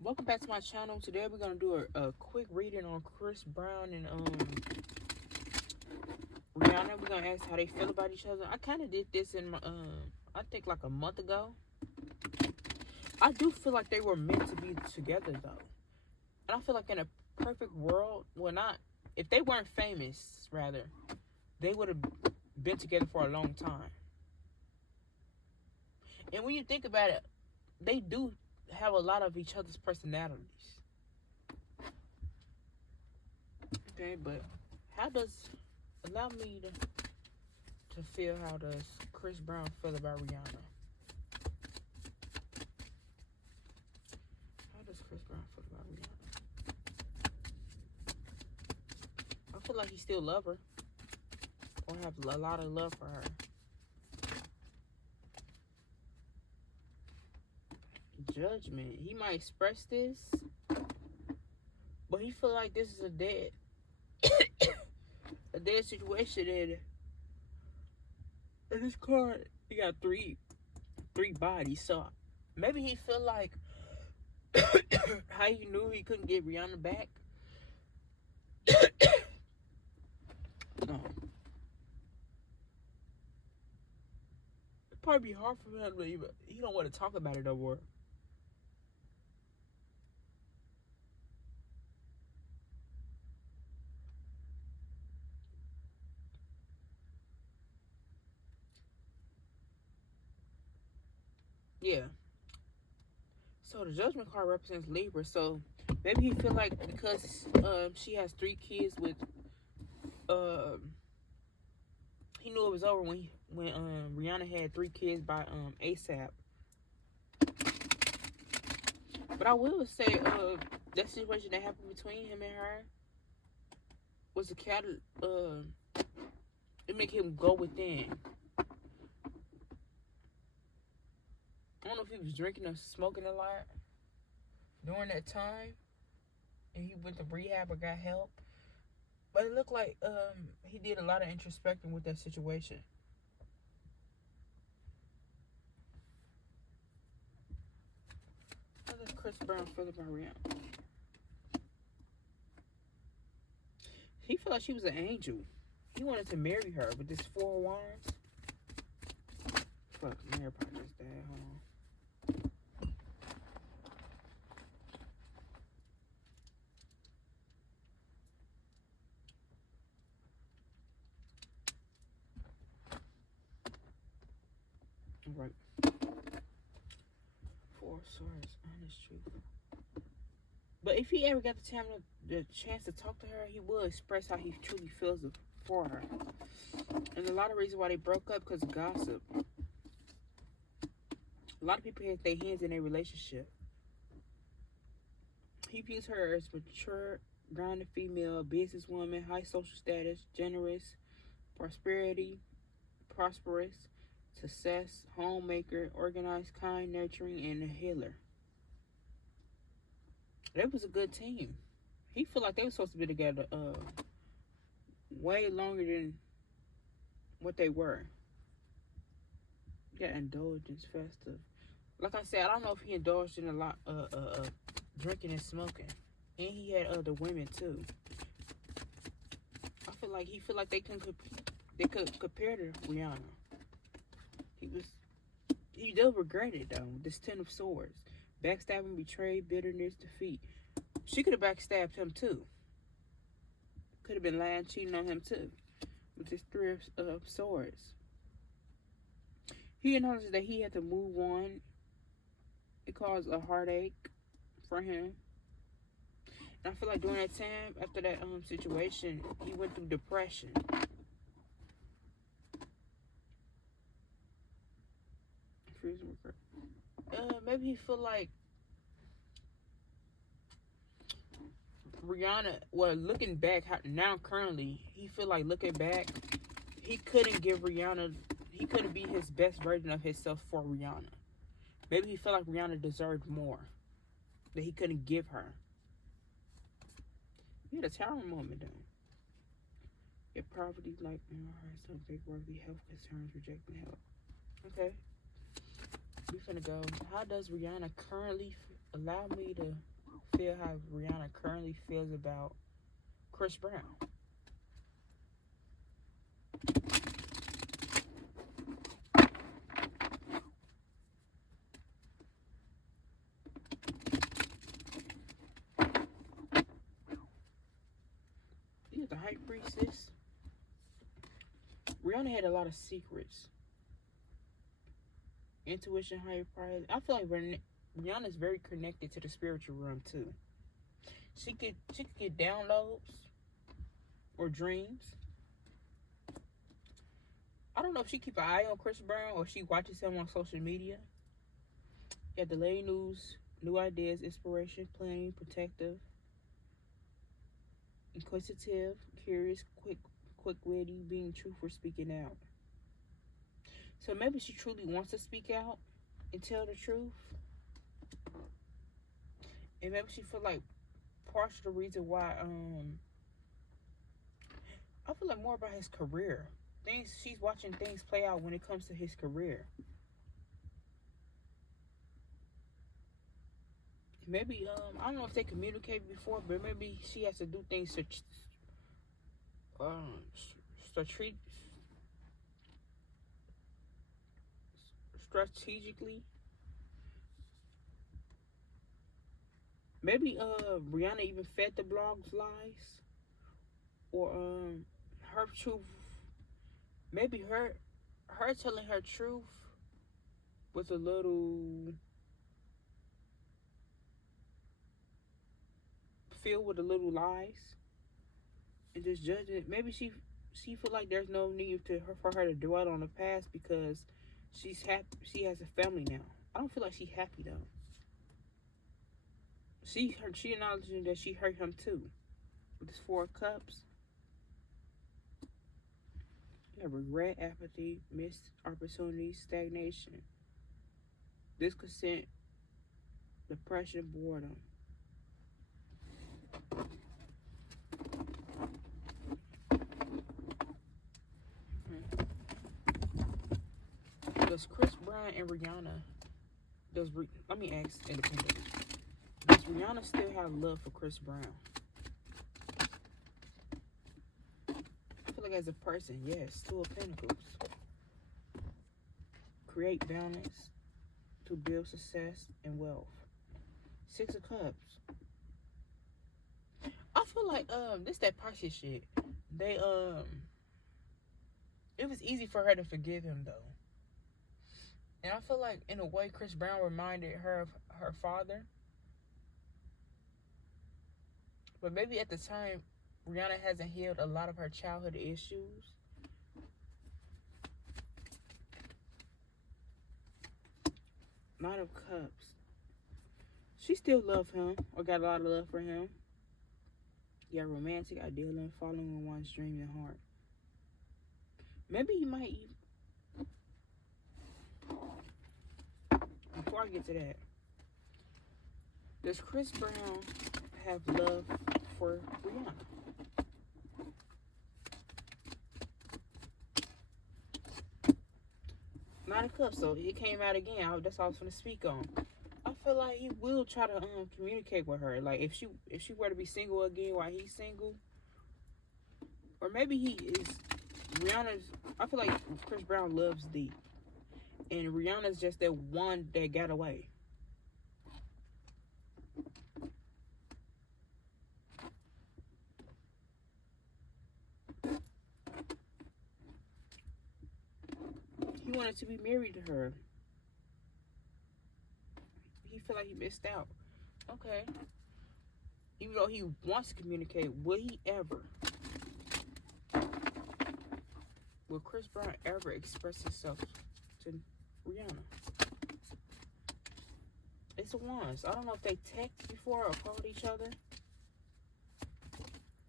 Welcome back to my channel. Today we're gonna do a quick reading on Chris Brown and Rihanna. We're gonna ask how they feel about each other. I kind of did this in my I think like a month ago. I do feel like they were meant to be together though, and I feel like in a perfect world, well, not if they weren't famous, rather, they would have been together for a long time. And when you think about it, they do have a lot of each other's personalities. Okay, but how does allow me to feel how does Chris Brown feel about Rihanna? How does Chris Brown feel about Rihanna? I feel like he still love her, or have a lot of love for her. Judgment. He might express this, but he feel like this is a dead situation. And in this card, he got three bodies. So maybe he feel like how he knew he couldn't get Rihanna back. No. It'd probably be hard for him to even. He don't want to talk about it no more. Yeah. So the judgment card represents Libra. So maybe he feel like because she has 3 kids with he knew it was over when Rihanna had 3 kids by ASAP. But I will say that situation that happened between him and her was a it make him go within. I don't know if he was drinking or smoking a lot during that time, and he went to rehab or got help. But it looked like he did a lot of introspecting with that situation. How does Chris Brown feel about Rihanna? He felt like she was an angel. He wanted to marry her with this 4 of wands. Fuck, my AirPod just died. Hold on. Right. 4 of swords, honest truth. But if he ever got the chance to talk to her, he will express how he truly feels for her. And a lot of reasons why they broke up because of gossip. A lot of people had their hands in their relationship. He views her as mature, grounded female, businesswoman, high social status, generous, prosperous, success, homemaker, organized, kind, nurturing, and a healer. They was a good team. He feel like they were supposed to be together way longer than what they were. Yeah, indulgence festive. Like I said, I don't know if he indulged in a lot drinking and smoking. And he had other women too. I feel like he feel like they could compare to Rihanna. He does regret it though. This 10 of swords. Backstabbing, betrayal, bitterness, defeat. She could have backstabbed him too. Could have been lying, cheating on him too. With this 3 of swords. He acknowledges that he had to move on. It caused a heartache for him. And I feel like during that time, after that situation, he went through depression. Maybe he feel like Rihanna, well, looking back, now currently, he feel like looking back, he couldn't give Rihanna, he couldn't be his best version of himself for Rihanna. Maybe he felt like Rihanna deserved more that he couldn't give her. He had a Tower moment though. If poverty, like some big worthy health concerns, rejecting help. Okay, we finna go. How does Rihanna currently allow me to feel how Rihanna currently feels about Chris Brown. He's the hype priestess. Rihanna had a lot of secrets. Intuition, higher prize. I feel like Rihanna's very connected to the spiritual realm too. She could get downloads or dreams. I don't know if she keep an eye on Chris Brown or she watches him on social media. Yeah, the lady news, new ideas, inspiration, planning, protective, inquisitive, curious, quick-witty, being truthful, speaking out. So maybe she truly wants to speak out and tell the truth. And maybe she feel like part of the reason why I feel like more about his career. Things she's watching things play out when it comes to his career. Maybe I don't know if they communicated before, but maybe she has to do things to um strategically. Maybe Rihanna even fed the blogs lies, or her truth. Maybe her telling her truth was a little filled with a little lies and just judging it. Maybe she feel like there's no need for her to dwell on the past because she's happy. She has a family now. I don't feel like she's happy though. She acknowledging that she hurt him too. With his 4 cups, you have regret, apathy, missed opportunities, stagnation, discontent, depression, boredom. Does Chris Brown and Rihanna let me ask independently. Does Rihanna still have love for Chris Brown? I feel like as a person, yes. 2 of Pentacles. Create balance to build success and wealth. 6 of Cups. I feel like this that Pisces shit. They it was easy for her to forgive him though. And I feel like in a way Chris Brown reminded her of her father. But maybe at the time Rihanna hasn't healed a lot of her childhood issues. Knight of Cups. She still loves him or got a lot of love for him. Yeah, romantic, ideal, and following one's dream and heart. Maybe he might even... Before I get to that, does Chris Brown have love for Rihanna? Not a cup, so it came out again. That's all I was going to speak on. I feel like he will try to communicate with her. Like if she were to be single again while he's single, or maybe he is Rihanna's. I feel like Chris Brown loves deep, and Rihanna's just that one that got away. He wanted to be married to her. He feel like he missed out. Okay. Even though he wants to communicate, will he ever? Will Chris Brown ever express himself to Rihanna? It's a once. I don't know if they text before or called each other.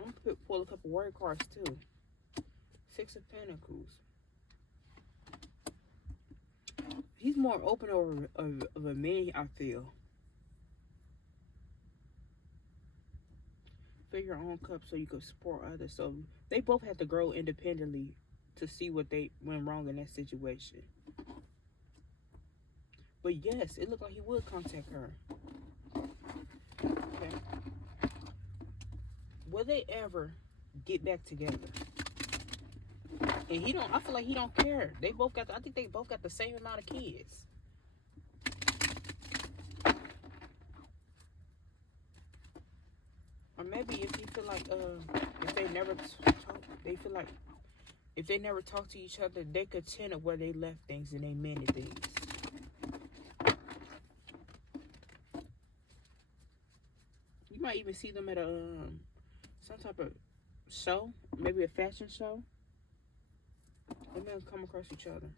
I'm gonna pull a couple word cards too. 6 of Pentacles. He's more open of a man, I feel. Fill your own cup so you can support others. So they both have to grow independently to see what they went wrong in that situation. But yes, it looked like he would contact her. Okay. will they ever get back together? And I feel like he don't care. I think they both got the same amount of kids. Or maybe if he feel like, if they never talk, they feel like if they never talk to each other, they could tend to where they left things and they mended things. You might even see them at some type of show, maybe a fashion show. They may come across each other.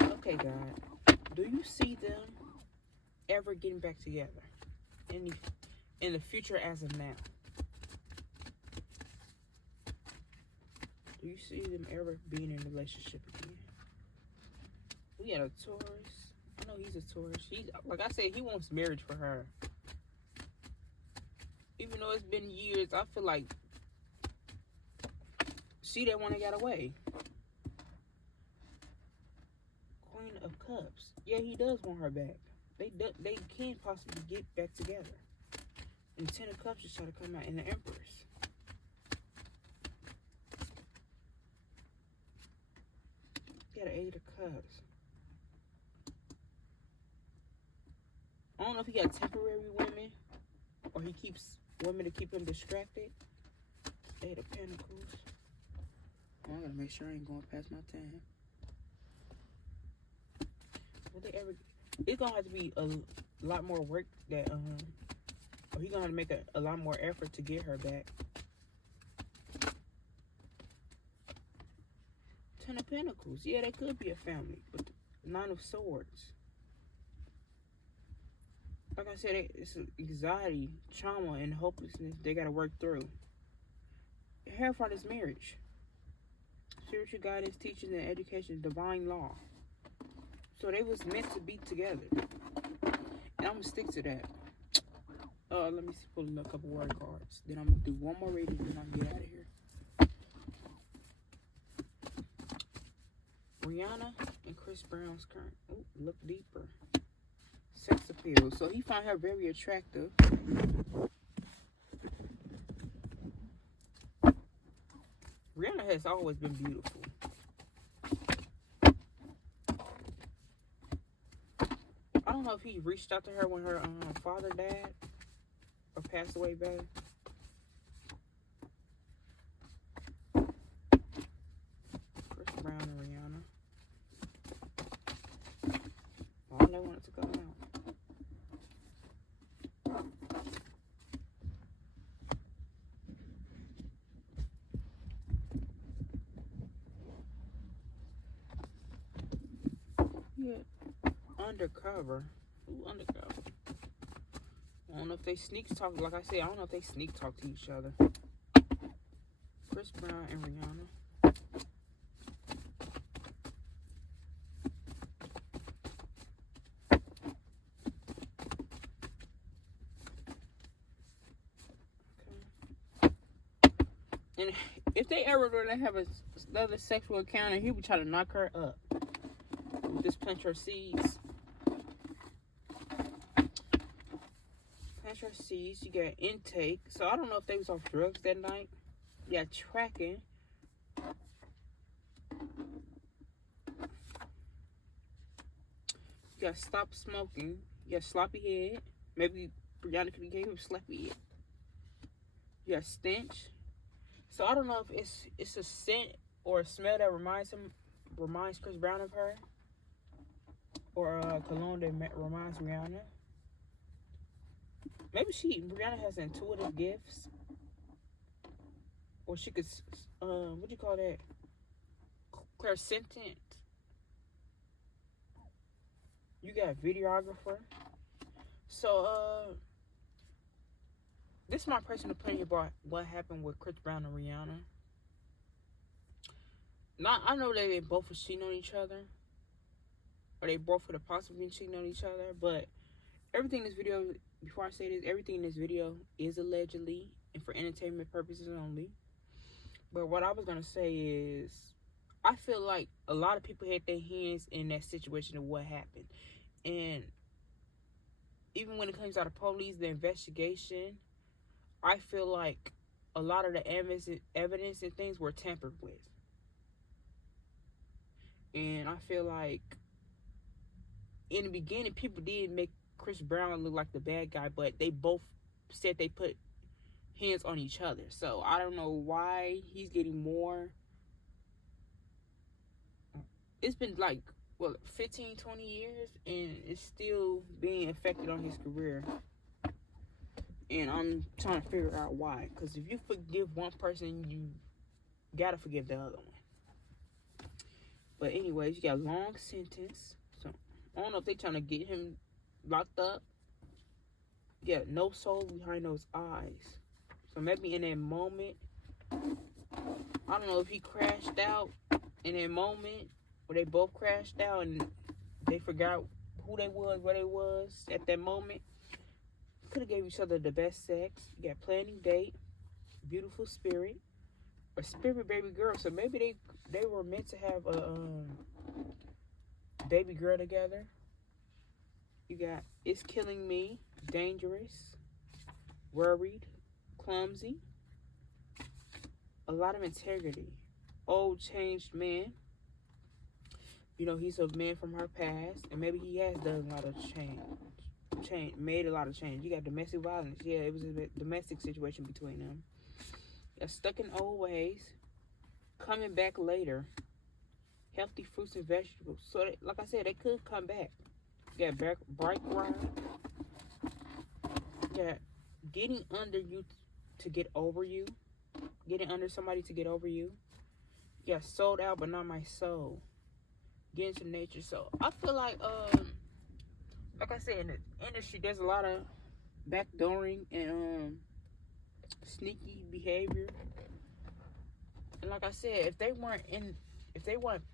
Okay, God, do you see them ever getting back together in the future as of now? Do you see them ever being in a relationship again? We had a Taurus. I know he's a Taurus. Like I said, he wants marriage for her. Even though it's been years, I feel like she didn't want to get away. Queen of Cups. Yeah, he does want her back. They can't possibly get back together. And 10 of Cups just try to come out in the Empress. Got an 8 of Cups. I don't know if he got temporary women or he keeps women to keep him distracted. 8 of Pentacles. Oh, I gotta make sure I ain't going past my 10. Will they ever? It's gonna have to be a lot more work that or he's gonna have to make a lot more effort to get her back. 10 of Pentacles. Yeah, they could be a family, but 9 of Swords. Like I said, it's anxiety, trauma, and hopelessness they gotta work through. Hierophant is marriage. Spiritual guidance, teaching, and education, divine law. So they was meant to be together. And I'm gonna stick to that. Let me pull a couple word cards. Then I'm gonna do one more reading, then I'll get out of here. Rihanna and Chris Brown's current. Ooh, look deeper. Sex appeal. So he found her very attractive. Rihanna has always been beautiful. I don't know if he reached out to her when her father died or passed away bad. Chris Brown and Rihanna. Long they wanted to go out. Yeah. Undercover. Ooh, undercover. I don't know if they sneak talk. Like I said, I don't know if they sneak talk to each other. Chris Brown and Rihanna. Okay. And if they ever going to have another sexual encounter, he would try to knock her up. Just plant your seeds. Plant your seeds. You got intake. So I don't know if they was off drugs that night. You got tracking. You got stop smoking. You got sloppy head. Maybe Rihanna could give him sloppy head. You got stench. So I don't know if it's a scent or a smell that reminds Chris Brown of her. Or cologne that reminds Rihanna. Maybe Rihanna has intuitive gifts. Or she could, what do you call that? Clairsentient. You got videographer. So, this is my personal opinion about what happened with Chris Brown and Rihanna. Now, I know that they both were cheating on each other. Or they both could have possibly been cheating on each other. But everything in this video, before I say this, everything in this video is allegedly and for entertainment purposes only. But what I was going to say is, I feel like a lot of people had their hands in that situation of what happened. And even when it comes out of police, the investigation, I feel like a lot of the evidence and things were tampered with. And I feel like in the beginning, people did make Chris Brown look like the bad guy, but they both said they put hands on each other. So I don't know why he's getting more. It's been like, well, 15, 20 years, and it's still being affected on his career. And I'm trying to figure out why. Because if you forgive one person, you gotta forgive the other one. But anyways, you got a long sentence. So I don't know if they trying to get him locked up. Yeah, no soul behind those eyes. So maybe in that moment, I don't know if he crashed out in that moment where they both crashed out and they forgot who they was, where they was at that moment. Could have gave each other the best sex. You got planning date, beautiful spirit, or spirit baby girl. So maybe they were meant to have a baby girl together. You got it's killing me, dangerous, worried, clumsy, a lot of integrity, old changed man. You know, he's a man from her past, and maybe he has done a lot of made a lot of change. You got domestic violence. Yeah, it was a domestic situation between them. Got stuck in old ways, coming back later. Healthy fruits and vegetables. So, like I said, they could come back. You got bright ride. Yeah, getting under you to get over you. Getting under somebody to get over you. Yeah, sold out, but not my soul. Get into nature. So I feel like I said, in the industry, there's a lot of backdooring and sneaky behavior. And like I said, if they weren't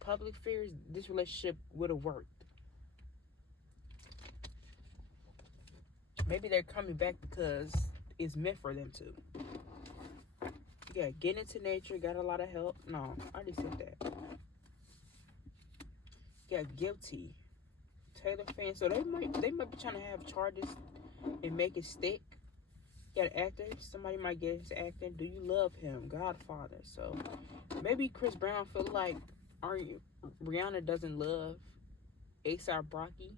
public figures, this relationship would have worked. Maybe they're coming back because it's meant for them to. Yeah, get into nature, got a lot of help. No, I already said that. Yeah, guilty. Taylor fan. So they might be trying to have charges and make it stick. Got an actor. Somebody might get into acting. Do you love him? Godfather. So maybe Chris Brown feel like Rihanna doesn't love A$AP Rocky.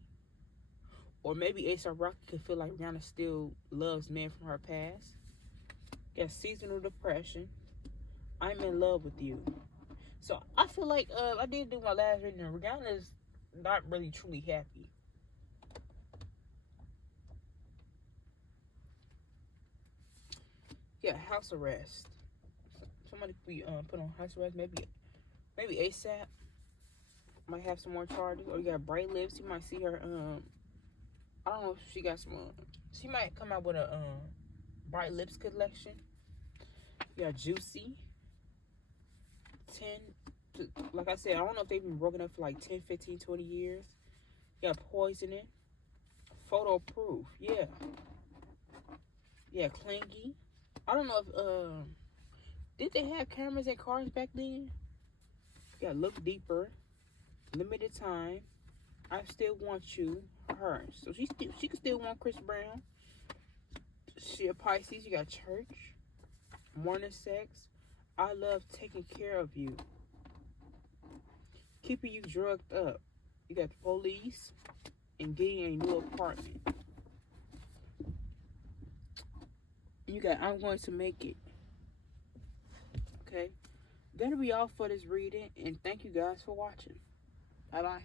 Or maybe A$AP Rocky could feel like Rihanna still loves men from her past. Got seasonal depression. I'm in love with you. So I feel like I did do my last reading. Rihanna's not really truly happy. Yeah, house arrest. Somebody could be put on house arrest. Maybe A$AP might have some more charges. Or you got bright lips. You might see her. I don't know if she got some. She might come out with a bright lips collection. You got juicy. 10. Like I said, I don't know if they've been broken up for like 10, 15, 20 years. You got poisoning. Photo proof. Yeah. Yeah, clingy. I don't know if did they have cameras in cars back then? Yeah, look deeper. Limited time. I still want you. Her. So she can still want Chris Brown. She a Pisces. You got church. Morning sex. I love taking care of you. Keeping you drugged up. You got the police and getting a new apartment. You got I'm going to make it. Okay. That'll be all for this reading, and thank you guys for watching. Bye bye.